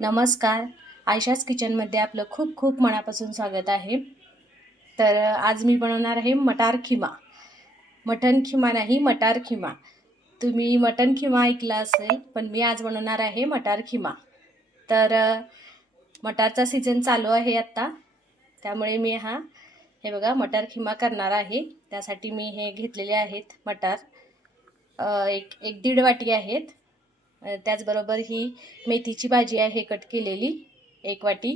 नमस्कार. आयशाच किचनमध्ये आपलं खूप खूप मनापासून स्वागत आहे. तर आज मी बनवणार आहे मटार खिमा. मटण खिमा नाही, मटार खिमा. तुम्ही मटण खिमा ऐकला असेल, पण मी आज बनवणार आहे मटार खिमा. तर मटारचा सीझन चालू आहे आत्ता, त्यामुळे मी हे बघा मटार खिमा करणार आहे. त्यासाठी मी हे घेतलेले आहेत मटार, एक एक दीड वाटी आहेत. त्याचबरोबर ही मेथीची भाजी आहे कट केलेली 1 वाटी.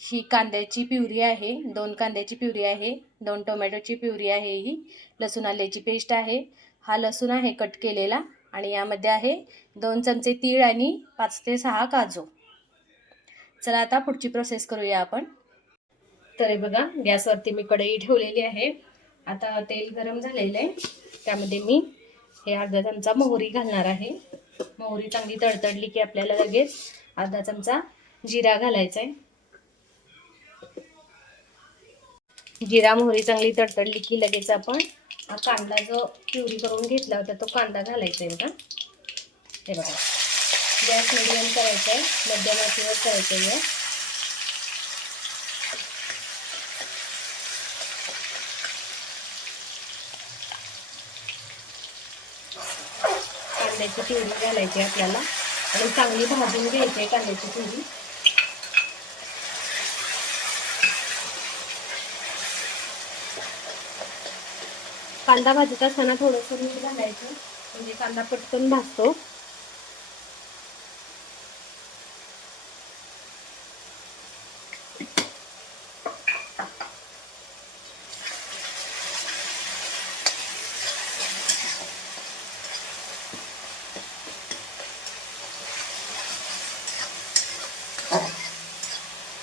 ही कांद्याची प्युरी आहे, 2 कांद्याची प्युरी आहे, 2 टोमॅटोची प्युरी आहे, ही लसूण आल्याची पेस्ट आहे, हा लसूण आहे कट केलेला, आणि यामध्ये आहे 2 चमचे तीळ आणि 5 ते 6 काजू. चला आता पुढची प्रोसेस करूया आपण. तर हे बघा, गॅसवरती मी कढई ठेवलेली आहे. आता तेल गरम झालेलं आहे. त्यामध्ये मी हे अर्धा चमचा मोहरी घालणार आहे. मोहरी चांगली तडतडली की आपल्याला लगेच अर्धा चमचा जिरा घालायचा आहे. जिरा मोहरी चांगली तडतडली की लगेच आपण हा कांदा जो प्युरी करून घेतला होता तो कांदा घालायचा आहे बघा. हे बघा, गॅस मिडियम करायचा आहे, मध्यम आचेवर करायचा आहे. कांद्याची प्युरी घालायची आपल्याला आणि चांगली भाजून घ्यायची आहे कांद्याची प्युरी. कांदा भाजत असताना थोडंसं मीठ घालायचं, म्हणजे कांदा पटकन भाजतो.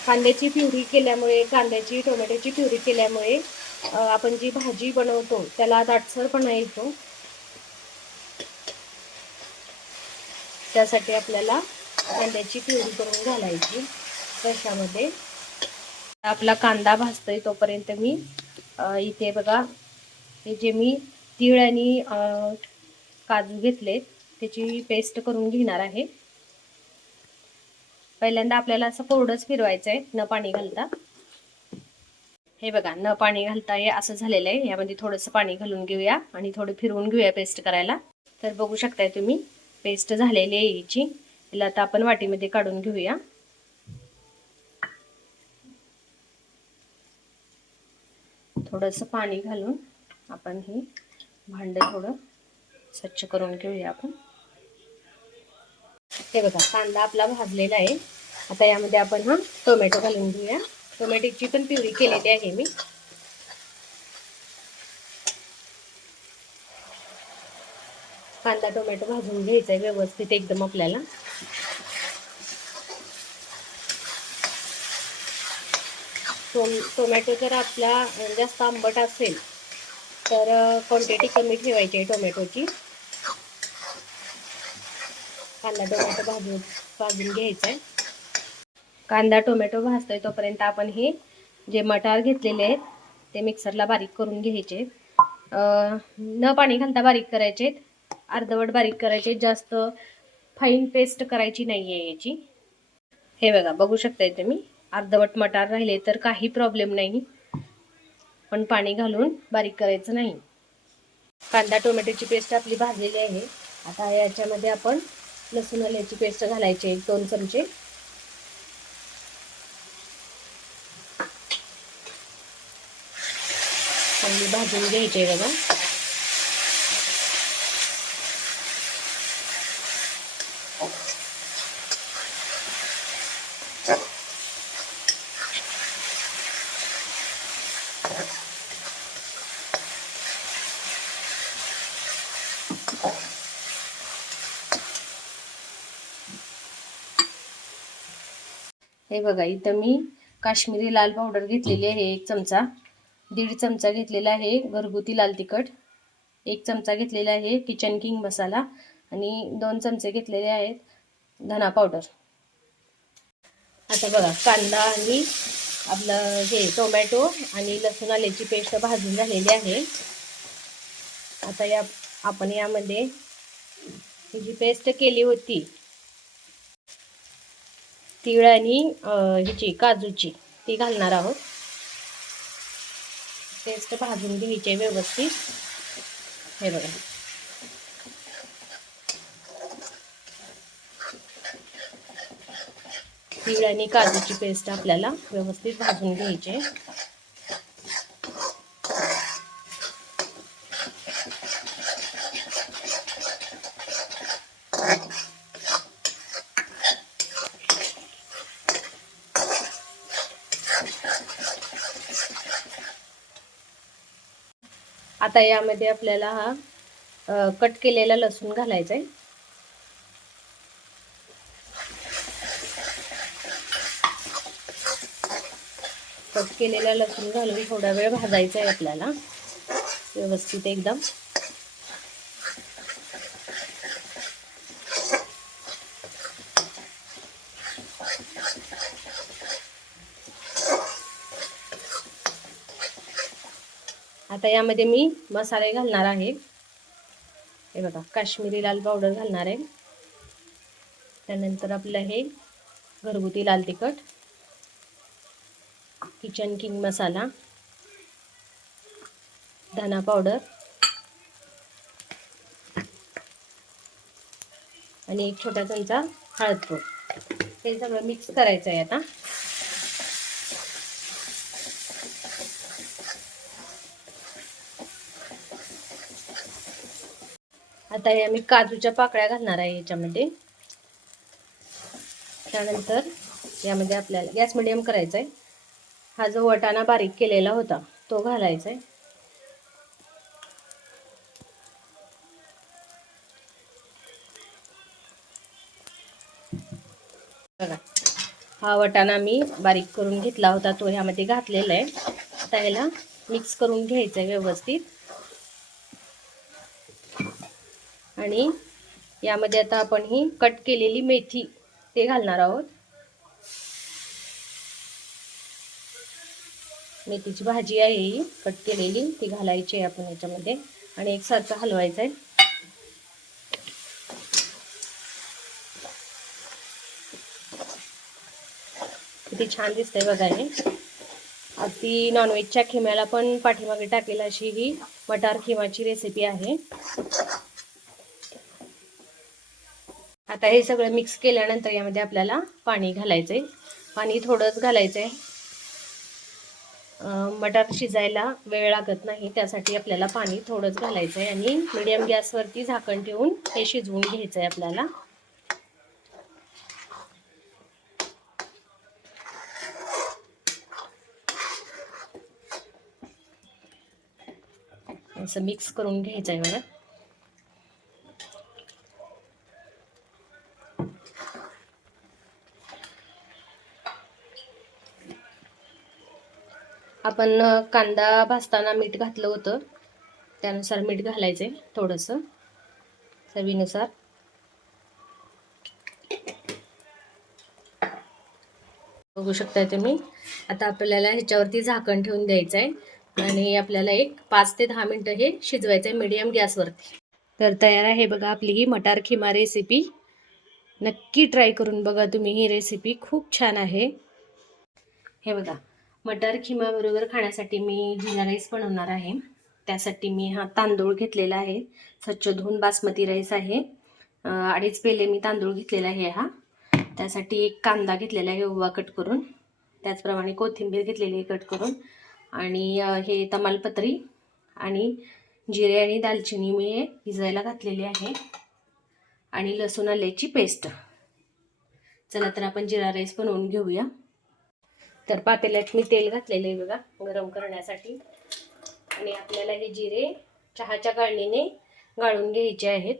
कांद्याची प्युरी केल्यामुळे, कांद्याची टोमॅटोची प्युरी केल्यामुळे आपण जी भाजी बनवतो त्याला दाटसरपणा येतो. त्यासाठी आपल्याला कांद्याची प्युरी करून घालायची रश्यामध्ये. आपला कांदा भाजतोय तोपर्यंत मी इथे बघा, हे जे मी तीळ आणि काजू घेतले त्याची पेस्ट करून घेणार आहे. पहिल्यांदा आपल्याला असं कोरडंच फिरवायचं आहे, न पाणी घालता. हे बघा, न पाणी घालता हे असं झालेलं आहे. यामध्ये थोडंसं पाणी घालून घेऊया आणि थोडं फिरवून घेऊया पेस्ट करायला. तर बघू शकताय तुम्ही, पेस्ट झालेली आहे याची. याला आता आपण वाटीमध्ये काढून घेऊया. थोडंसं पाणी घालून आपण हे भांडं थोडं स्वच्छ करून घेऊया आपण. हे बघा, कांदा आपला भाजलेला आहे. आता यामध्ये आपण टोमॅटो घालून घेऊया. टोमॅटोची पण प्युरी केलेली आहे मी. कांदा टोमॅटो भाजून घ्यायचा आहे व्यवस्थित एकदम आपल्याला. टोमॅटो जर आपला जास्त आंबट असेल तर क्वांटिटी कमी ठेवायची आहे टोमॅटोची. कांदा टोमॅटो भाजून घ्यायचा आहे. कांदा टोमॅटो भाजतोय तोपर्यंत आपण हे जे मटार घेतलेले आहेत ते मिक्सरला बारीक करून घ्यायचे. न पाणी घालता बारीक करायचे, अर्धवट बारीक करायचे, जास्त फाईन पेस्ट करायची नाही आहे याची. हे बघा, बघू शकताय तुम्ही, अर्धवट मटार राहिले तर काही प्रॉब्लेम नाही, पण पाणी घालून बारीक करायचं नाही. कांदा टोमॅटोची पेस्ट आपली भाजलेली आहे. आता याच्यामध्ये आपण लसूण आल्याची पेस्ट घालायची 2 चमचे. चांगली भाजून घ्यायची बघा. हे बघा, इथं मी काश्मीरी लाल पावडर घेतलेली आहे 1 चमचा. 1.5 चमचा घेतलेला आहे घरगुती लाल तिखट. 1 चमचा घेतलेला आहे किचन किंग मसाला आणि 2 चमचे घेतलेले आहेत धना पावडर. आता बघा, कांदा आणि आपलं हे टोमॅटो आणि लसूण आल्याची पेस्ट भाजून झालेली आहे. आता आपण यामध्ये ही जी पेस्ट केली होती तीळ आणि ह्याची काजूची ती घालणार आहोत. पेस्ट भाजून घ्यायची व्यवस्थित. हे बघा, तीळ आणि काजूची पेस्ट आपल्याला व्यवस्थित भाजून घ्यायची. आता यामध्ये आपल्याला हा कट केलेला लसूण घालायचा आहे. कट केलेला लसूण घालून थोडा वेळ भाजायचा आहे आपल्याला व्यवस्थित एकदम. आता यामध्ये मी मसाले घालणार आहे. हे बघा, काश्मीरी लाल पावडर घालणार आहे. त्यानंतर आपलं हे घरगुती लाल तिखट, किचन किंग मसाला, धना पावडर आणि एक छोटा चमचा हळद पूड. हे सगळं मिक्स करायचं आहे आता. आता हे मी काजूच्या पाकळ्या घालणार आहे याच्यामध्ये. त्यानंतर यामध्ये आपल्याला गॅस मिडियम करायचा आहे. हा जो वाटाणा बारीक केलेला होता तो घालायचा आहे. बघा, हा वाटाणा मी बारीक करून घेतला होता तो ह्यामध्ये घातलेला आहे. आता ह्याला मिक्स करून घ्यायचं आहे व्यवस्थित. आणि यामध्ये आता आपण ही कट केलेली मेथी ते घालणार आहोत. मेथीची भाजी आहे ही कट केलेली, ती घालायची आहे आपण याच्यामध्ये आणि एकसारखं हलवायचं आहे. किती छान दिसतंय बघा हे. अगदी नॉनव्हेजच्या खिम्याला पण पाठीमागे टाकेल अशी ही मटार खिमाची रेसिपी आहे. आता हे सगळं मिक्स केल्यानंतर यामध्ये आपल्याला पाणी घालायचंय. पाणी थोडंच घालायचंय. मटार शिजायला वेळ लागत नाही, त्यासाठी आपल्याला पाणी थोडंच घालायचंय आणि मीडियम गॅसवरती झाकण ठेवून हे शिजवून घ्यायचंय आपल्याला. असं मिक्स करून घ्यायचंय बघा. आपण कांदा भाजताना मीठ घातलं होतं, त्यानुसार मीठ घालायचंय थोडंसं चवीनुसार. बघू शकता तुम्ही. आता आपल्याला ह्याच्यावरती झाकण ठेवून द्यायचं आहे आणि आपल्याला एक 5 ते 10 मिनिटं हे शिजवायचं आहे मीडियम गॅसवरती. तर तयार आहे बघा आपली ही मटार खिमा रेसिपी. नक्की ट्राय करून बघा तुम्ही ही रेसिपी, खूप छान आहे. हे बघा, मटार खिमा बरोबर खाण्यासाठी मी जिरा राईस बनवणार आहे. त्यासाठी मी हा तांदूळ घेतलेला आहे, स्वच्छ धुवून बासमती राईस आहे. 2.5 पेले मी तांदूळ घेतलेला आहे हा. त्यासाठी एक कांदा घेतलेला आहे उभा कट करून, त्याचप्रमाणे कोथिंबीर घेतलेली आहे कट करून, आणि हे तमालपत्री आणि जिरे आणि दालचिनी मी भिजायला घातलेली आहे, आणि लसूण आल्याची पेस्ट. चला तर आपण जिरा राईस बनवून घेऊया. तर पातेल्यात मी तेल घातलेले आहे बघा गरम करण्यासाठी, आणि आपल्याला हे जिरे चहाच्या गाळणीने गाळून घ्यायचे आहेत.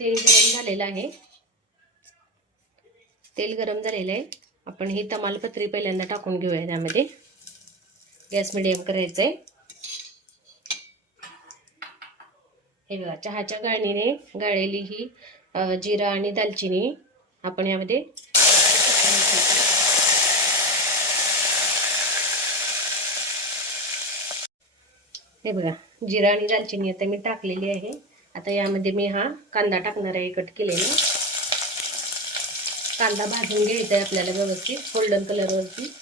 तेल गरम झालेलं आहे. तेल गरम झालेलं आहे. आपण ही तमालपत्री पहिल्यांदा टाकून घेऊया त्यामध्ये. गॅस मिडियम करायचं आहे. हे बघा, चहाच्या गाळणीने गाळलेली ही जिरा आणि दालचिनी आपण यामध्ये हे बघा, जिरा आणि दालचिनी आता मी टाकलेली आहे. आता यामध्ये मी हा कांदा टाकणार आहे कट केलेला. कांदा भाजून घ्यायचा आहे आपल्याला व्यवस्थित गोल्डन कलरवरती.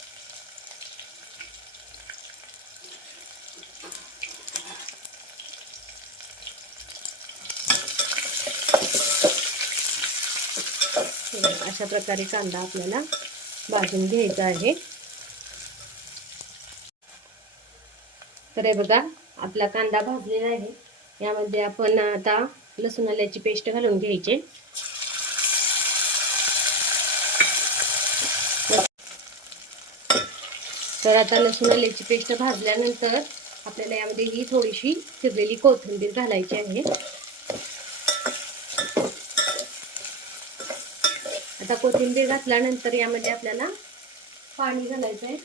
अशा प्रकारे कांदा आपल्याला भाजून घ्यायचा आहे. तर हे बघा आपला कांदा भाजलेला आहे. यामध्ये आपण आता लसूण आल्याची पेस्ट घालून घ्यायची. तर आता लसूण आल्याची पेस्ट भाजल्यानंतर आपल्याला यामध्ये ही थोडीशी चिरलेली कोथिंबीर घालायची आहे. आता कोथिंबीर घातल्यानंतर यामध्ये आपल्याला पाणी घालायचं आहे,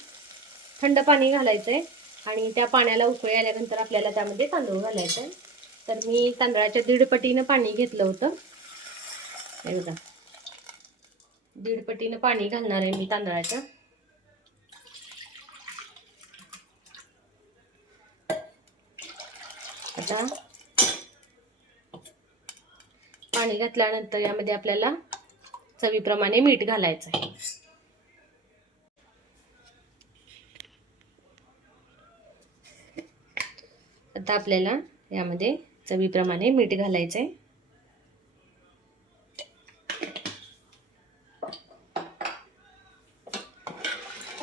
थंड पाणी घालायचं आहे आणि त्या पाण्याला उकळी आल्यानंतर आपल्याला त्यामध्ये तांदूळ घालायचं आहे. तर मी तांदळाच्या 1.5 पटीनं पाणी घेतलं होतं. हे बघा 1.5 पटीनं पाणी घालणार आहे मी तांदळाच्या. आता पाणी घातल्यानंतर यामध्ये आपल्याला चवीप्रमाणे मीठ घालायचं आहे. आता आपल्याला यामध्ये चवीप्रमाणे मीठ घालायचं आहे.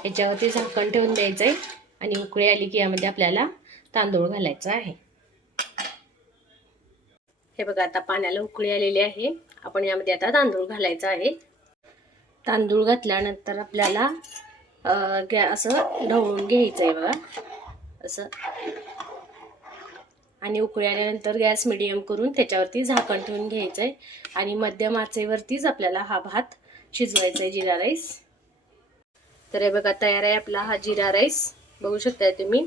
याच्यावरती झाकण ठेवून द्यायचं आहे आणि उकळी आली की यामध्ये आपल्याला तांदूळ घालायचा आहे. हे बघा आता पाण्याला उकळी आलेली आहे. आपण यामध्ये आता तांदूळ घालायचा आहे. तांदूळ घातल्यानंतर आपल्याला असं ढवळून घ्यायचं आहे बघा असं. आणि उकळी आल्यानंतर गॅस मिडियम करून त्याच्यावरती झाकण ठेवून घ्यायचं आहे आणि मध्यम आचेवरतीच आपल्याला हा भात शिजवायचा आहे, जिरा राईस. तर हे बघा तयार आहे आपला हा जिरा राईस. बघू शकताय तुम्ही,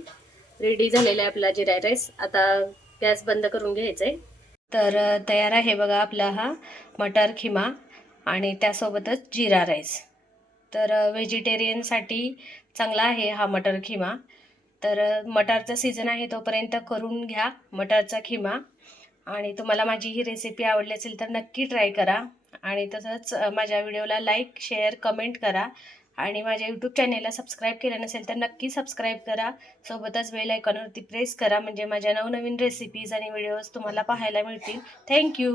रेडी झालेला आहे आपला जिरा राईस. आता गॅस बंद करून घ्यायचा आहे. तर तयार आहे बघा आपला हा मटार खिमा आणि त्यासोबतच जिरा राईस. तर व्हेजिटेरियनसाठी चांगला आहे हा मटार खिमा. तर मटारचा सीझन आहे तोपर्यंत करून घ्या मटारचा खिमा. आणि तुम्हाला माझी ही रेसिपी आवडली असेल तर नक्की ट्राय करा. आणि तसंच माझ्या व्हिडिओला लाईक, शेअर, कमेंट करा. आणि माझ्या यूट्यूब चॅनेलला सबस्क्राईब केलं नसेल तर नक्की सबस्क्राईब करा. सोबतच बेल आयकॉनवरती प्रेस करा म्हणजे माझ्या नवनवीन रेसिपीज आणि व्हिडिओज तुम्हाला पाहायला मिळतील. थँक्यू.